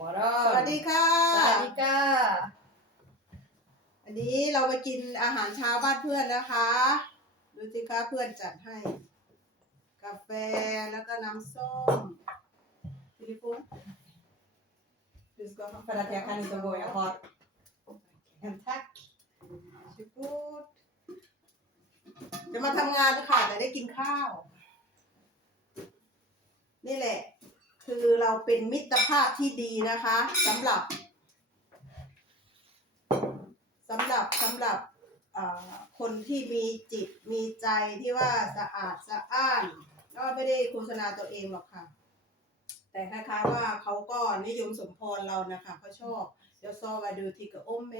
มอรสวัสดีค่ะ สวัสดีค่ะ อันนี้เราไปกินอาหารเช้าบ้านเพื่อนนะคะ ดูสิคะเพื่อนจัดให้กาแฟแล้วก็น้ำส้มฟิลิปุ้งดูสก็ฟาราเทียคานิโตโบยาคอร์แอนทักชิปูดจะมาทำงานค่ะ แต่ได้กินข้าว นี่แหละคือเราเป็นมิตรภาพที่ดีนะคะสำหรับสำหรับสำหรับคนที่มีจิตมีใจที่ว่าสะอาดสะอ้านก็ไม่ได้โฆษณาตัวเองหรอกค่ะแต่คล้ายๆว่าเขาก็นิยมสมพรเรานะคะเขาชอบเดี๋ยซอว่าดูทีก็อมเม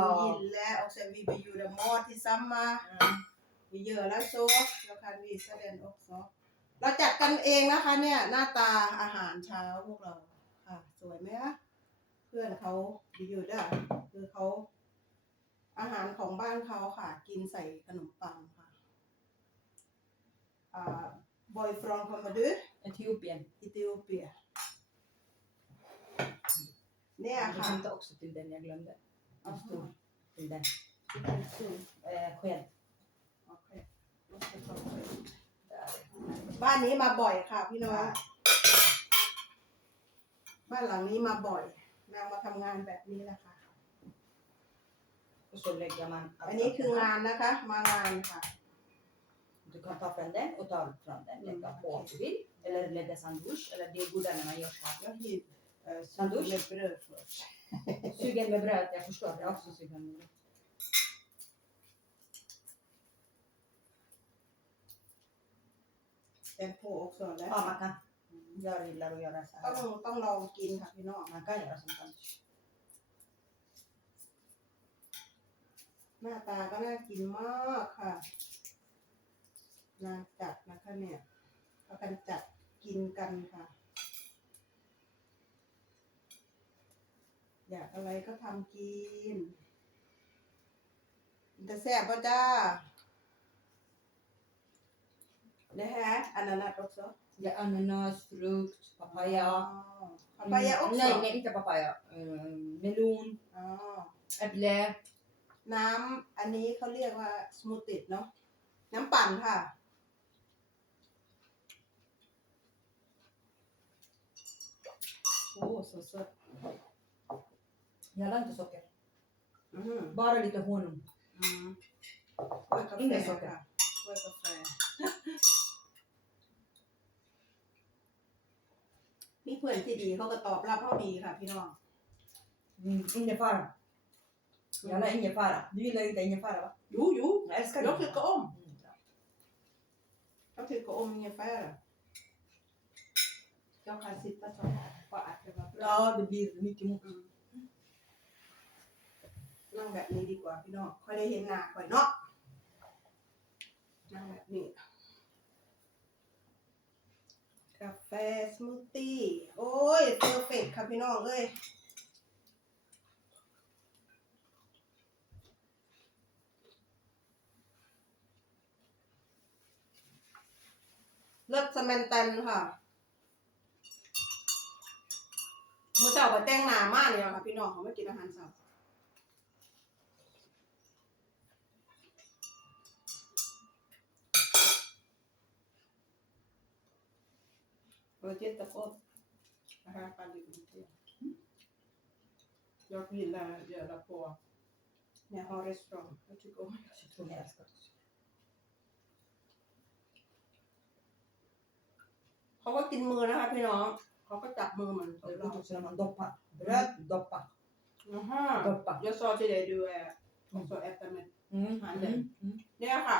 ดูยินและออกเสียงวยว่ดมอที่ซ้ำมาเยอะแล้วโซแเราคันวีแสดงออกซอเราจัดกันเองนะคะเนี่ยหน้าตาอาหารเช้าพวกเราค่ะสวยไหมคะเพื่อนเขาดีอยู่ด้วยคือเขาอาหารของบ้านเขาค่ะกินใส่ขนมปังค่ะอ่าบอยฟรองคอมาดูเอธิโอเปียเอธิโอเปียเนี่ยค่ะฉันต้องสุดที่เดนยัลืเด็กสุดที่เดนสุดเอ่อเขียร์โอเคบ้านนี้มาบ่อยค่ะพี่น้อยบ้านหลังนี้มาบ่อยนางมาทํางานแบบนี้แหละค่ะส่วนเล็กจะมันอันนี้คืองานนะคะมางานค่ะดูคาเฟ่เด็กอุตอลฟรานเด็กเล็กกับปอดวิ่งเอลเลอร์เลดซันดูชเอลเลอร์ดีกูดันมาเยอะค่ะแล้วที่ซันดูชสุกเกนเบรดสุกเกนเบรดเด็กผู้ชายเด็กผู้ชายสุกเกนเบรดเป็นผู้อกส่วนแล้วอ๋อมาค่ะยอรินเราอยู่นะต้องต้องลองกินค่ะพี่น้องมาใก็อย่าสำคัญหน้าตาก็น่ากินมากค่ะนาจัดนะคะเนี่ยเอากันจัดกินกันค่ะ อยากอะไรก็ทำกินแต่แซ่บก็จ้านะฮะอันนั้นก็ส์ยาอันนั้นฟรุตปะพายาปะพายาอุ๊บส์ไม่ไม่ใช่ปะพายาเมลูนอ๋อแอปเปิน้ำอันนี้เขาเรียกว่าสมูทติดเนาะน้ำปั่นค่ะโอ้สดสดยาลันตุสกเกอบาร์ลิตะฮุนอืมอินเดสกเกอร์ไว้กามี่เพื่อนที่ดีเขาก็ตอบรับเขามีค่ะพี่น้องอินเดียฟาอะไรเอินเดียฟาร์ดีเลยแต่อินเดียฟาร์อยู่อยู่แล้วเขาถือกระอมเขาถือก็ะอมอินเดียฟาร์เจ้าค่ะสิบตัก็อาจจะบบรอเดบิว์มีจี่มุกนั่งแบบนี้ดีกว่าพี่น้องคอยได้เห็นหน้าคอนเนาะนั่งแบบนี้กาแฟ สมูทตี้โอ้ยเพอร์เฟกค่ะพี่น้องเอ้ย เลรกสมันตันค่ะมือเช้าไปแต่งหน้ามากเลยค่ะ พี่น้องเขาไม่กินอาหารเช้า p r o จ e t o foto. Aham, ป a r a ali. Jag v i ล l g อ r a på när jag har restaurang. Jag tycker o เขาก็กินมือนะคะพี่น้อง เขาก็จับมือมันเดน๋ยวคุณมันดบปากเรดดบปากนะฮะดบปากยอซอจะได้ดูแอร์ซอแอปเตอร์แมนหันเลยเนี่ยค่ะ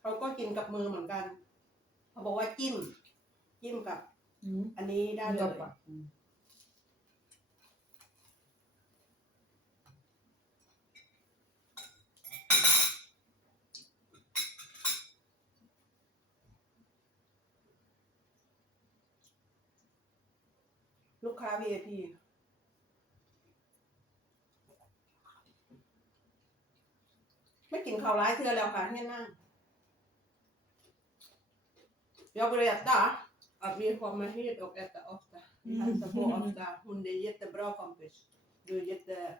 เขาก็กินกับมือเหมือนกัน เขาบอกว่าจิ้มจิ้มกับอันนี้ได้เลย ลูกค้าเีเอพีไม่กินข้าวร้ายเธอแล้วค่ะเฮียนั่งเียกเรียดต่อ att vi kommer hit och äter ofta. Vi hälsar på ofta. Hon är jättebra kompis. Du är jätte...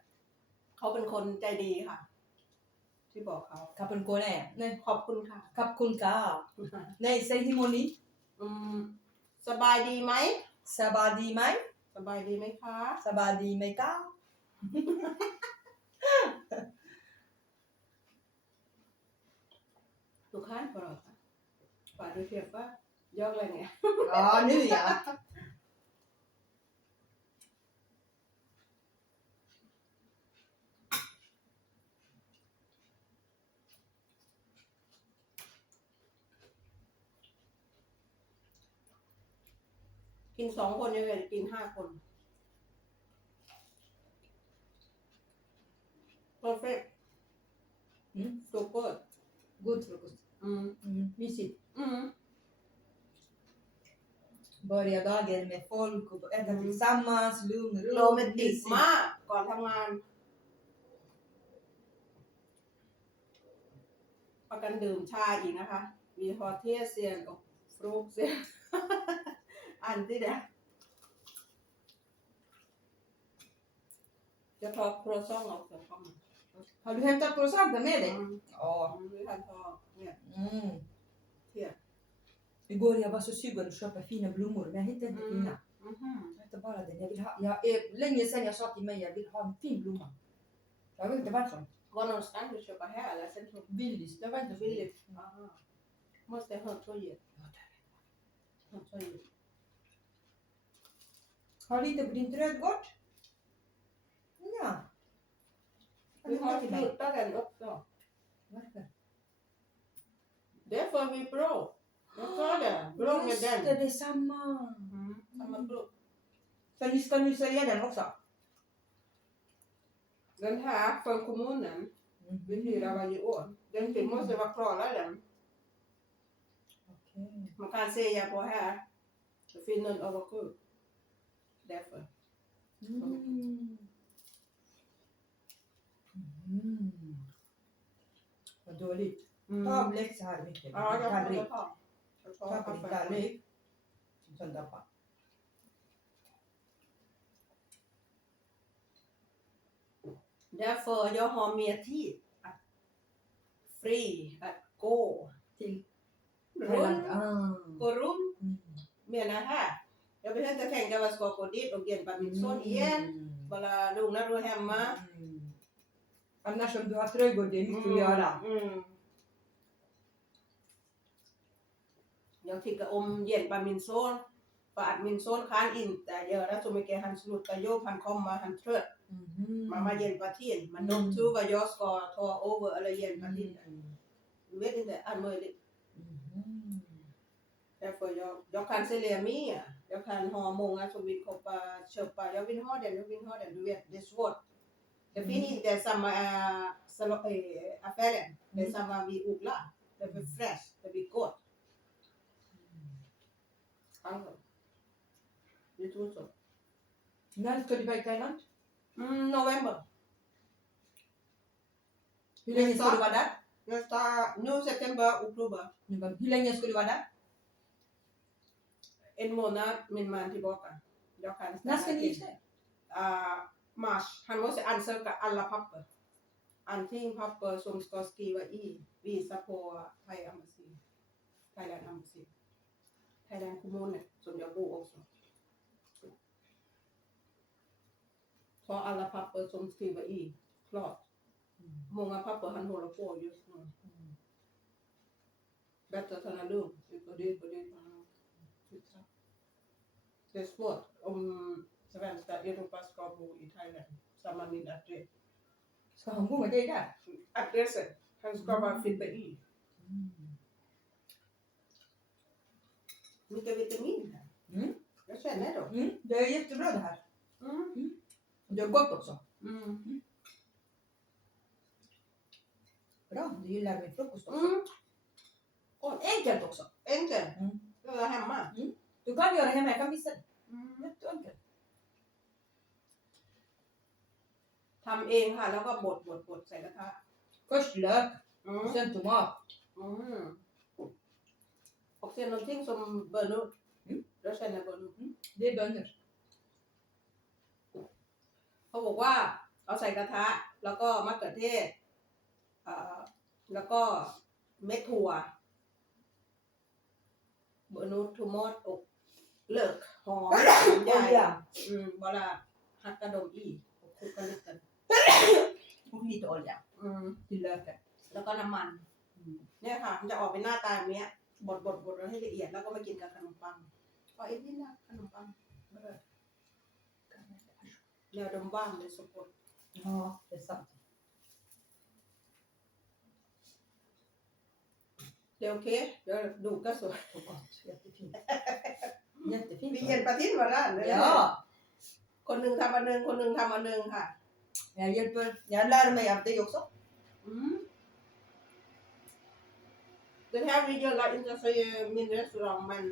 Hoppen kon, jai di ha. Ti bo ka. Ka pun ko ne? Nei, hop kun ka. Ka pun ka. Nei, say hi moni. Um, sabai di mai? Sabai di mai? Sabai di mai ka? Sabai di mai ka? Tukhan parota. Pada siapa? เเยอะล Jag l อ n g e Ja, nu ja. กินสองคนยังไงกินห้าคนริยดอกเดนเมฟอลกูเอ็ดกับซัมมาสลูมรูโรแมนติกมากก่อนทำงานประกันดื่มชาอีกนะคะ มีฮอเทสเซียนกับฟรุกเซียนอันที่เดียจะทอกโครซองออกจากคอมเขาดูเห็นจากโครซองแต่ไม่ได้อ๋อดูเห็นทอกเนี่ยอืม Igår jag var så sugen att köpa fina blommor, men jag hittade inte mm. fina. Mm -hmm. Jag bara den. Jag vill ha, jag, eh, länge sedan jag sa till mig att jag vill ha en fin blomma. Jag vet inte varför. Var det någonstans du köpte här? Eller? Sen tog... Billis. Det var inte Billis. billigt. Mm. Måste ha torget. Ja, har ha lite på din trädgård? Ja. Vi har flyttat den också. Ja. Varför? Det får vi bra. Jag tar det. den. Blå med den. Just det, är samma. Mm. Samma blå. Sen ska ni säga den också. Den här från kommunen. Mm. Vi hyrar varje år. Den mm. måste vara klarare. den. Okay. Man kan säga på här. Det finns någon överkull. Därför. Mm. Mm. Vad dåligt. Mm. Ta en så här mycket. Ja, jag kan ta. Això fa pintar bé, sense endapar. Därför jag har mer tid att fri att gå till runt, ah. gå runt mm. med den här. Jag behöver inte tänka vad ska jag ska gå dit och hjälpa min son igen. Bara lugna du hemma. Mm. Annars om du har trädgården, det du mm. göra. Jag tycker om att hjälpa min son. För att min son kan inte göra så mycket. Han slutar jobb, han kommer, han är trött. Mm. -hmm. Mamma hjälper till. Men mm. de tror att jag ska ta över eller hjälpa mm -hmm. till. Jag vet inte, allt möjligt. Mm. -hmm. Därför jag, jag kan sälja mer. Jag kan ha många som vill köpa, köpa. Jag vill ha den, jag vill ha den. Du vet, det är svårt. Det finns mm. finns -hmm. inte samma äh, affär. Det är samma vi odlar. Det blir fräscht, det blir gott. När alltså. ska du vara i Thailand? Mm, november. Hur länge ska du vara där? Nästa, nu september, oktober. Hur länge ska du vara där? En månad, min man tillbaka. När ska ni gifta er? Uh, mars. Han måste ansöka alla papper. Antingen papper som ska skriva i, visa på Thailand här är en kommun som jag bor också. Ta alla papper som skriver i, klart. Många papper han håller på just nu. Mm. att han är lugn, ut och dit och dit. Det är svårt om svenska Europa ska bo i Thailand samma midnatt. Ska han bo där? Adressen. Han ska bara flytta i mycket vitamin här, mm. Jag känner det. Mm. Det är jättebra det här. Mm. Och det är gott också. Mm. Bra, du gillar min frukost också. Mm. enkelt också. Enkelt. Mm. Du är hemma. Mm. Du kan göra hemma, jag kan visa dig. Mm. Jätteenkelt. Ta med en halva bort, bort, bort. Först lök, mm. Och sen tomat. Mm. Og det er noen ting som bønner. Mm. Da kjenner jeg bønner. Mm. Det er bønner. Det er b ø n n เอาใส่กระทะ แล้วก็มะเขือเทศแล้วก็เม็ดถั่วเบอร์นูทูมอสอกเลิกหอมใหญ่อืมเวลาฮัตกระดมอีคุกกระลึกกันมวกนีตัวอย่างอืมทีเลิกกันแล้วก็น้ำมัน เนี่ยค่ะมันจะออกเป็นหน้าตาแบบนี้บดบดบดให้ละเอียดแล้วก็มากินกับขนมปังพอเอ็นนี่นะขนมปังแแล้วดมบ้างเลยสกุลอ๋อเป็นสับว์เดี๋ยวโอเคเดี๋ยวดูก็สวยถูกต้องเนี่ยจะพิมพ์เี่ยนประทินมาแล้วเดี๋ยวคนหนึ่งทำอันหนึ่งคนหนึ่งทำอันหนึ่งค่ะเนี่ยเย็นเพืปิดยันไา้ไหมอ่ะเตยกซุกอต่แทบวิญญลณอินเตอรีย์มินเนสรองมัน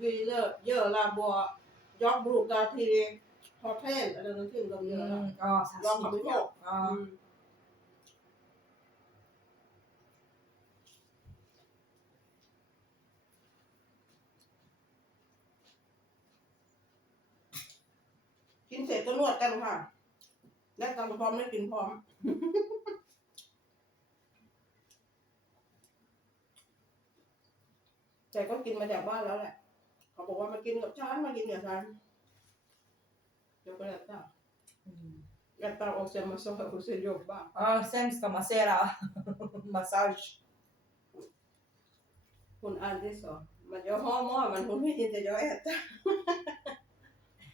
วิเลเยอะละบัวยอกบุกตาทีเพอเทนอะไรนั่นที่ลงเยอะลองขับรถกินเสร็จก็นวดกันค่ะแล้วกันพร้อมไม่กินพร้อมแต่ก็กินมาจากบ้านแล้วแหละเขาบอกว่ามากินกับฉันมากินกับฉันยกไปแล้วจ้ะยาตาออกเซมาซอฟุเซโยบ้าอ๋อเซมส์กับมาเซรามาซาจคุณอันที่สองมันย่อห้อมอมันคุณไม่ยินจะย่อแอตตา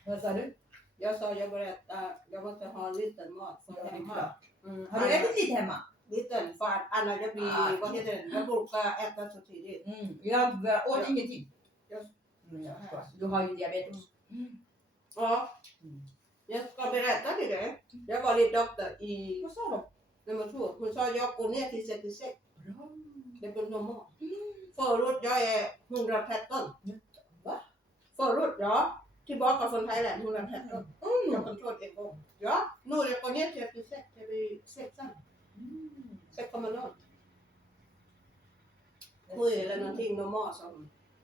มาซาดย่อซอยกไปแล้วจ้ะยกไปแต่ฮอลลิสต์แต่หมอดฮอลลิสต์อืมฮอลลิสต์ที่เทม่า liten för att alla jag blir, ah, vad heter mm. det, jag brukar äta så tidigt. Mm. Jag mm. åt ja. ingenting. Ja. Mm, du har ju diabetes. Mm. Ja. Mm. Mm. Jag ska berätta dig det. Jag var lite doktor i... Vad sa hon? Nummer två. Hon sa jag går ner till 66. Bra. Det blir normalt. Förut, jag är 113. Va? Förut, ja. Tillbaka från Thailand, 113. mm. Jag kan ta det en gång. Ja. Nu går jag ner till 36. Det blir sexan. เ็นม Se come no? Qui l ง notizia non mo so.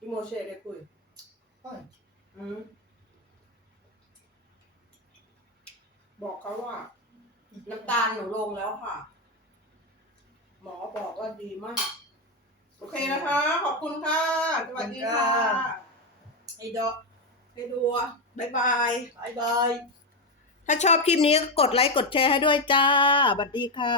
Io mo c'è le qui. บอกเขาว่าน้ำตาลหนูลงแล้วค่ะ หมอบอกว่าดีมากโอเคนะคะ ขอบคุณค่ะสวัสดีค่ะไอ้ดอไอ้ดัวบายบายบายบาย ถ้าชอบคลิปนี้ก็กดไลค์ กดแชร์ให้ด้วยจ้าสวัสดีค่ะ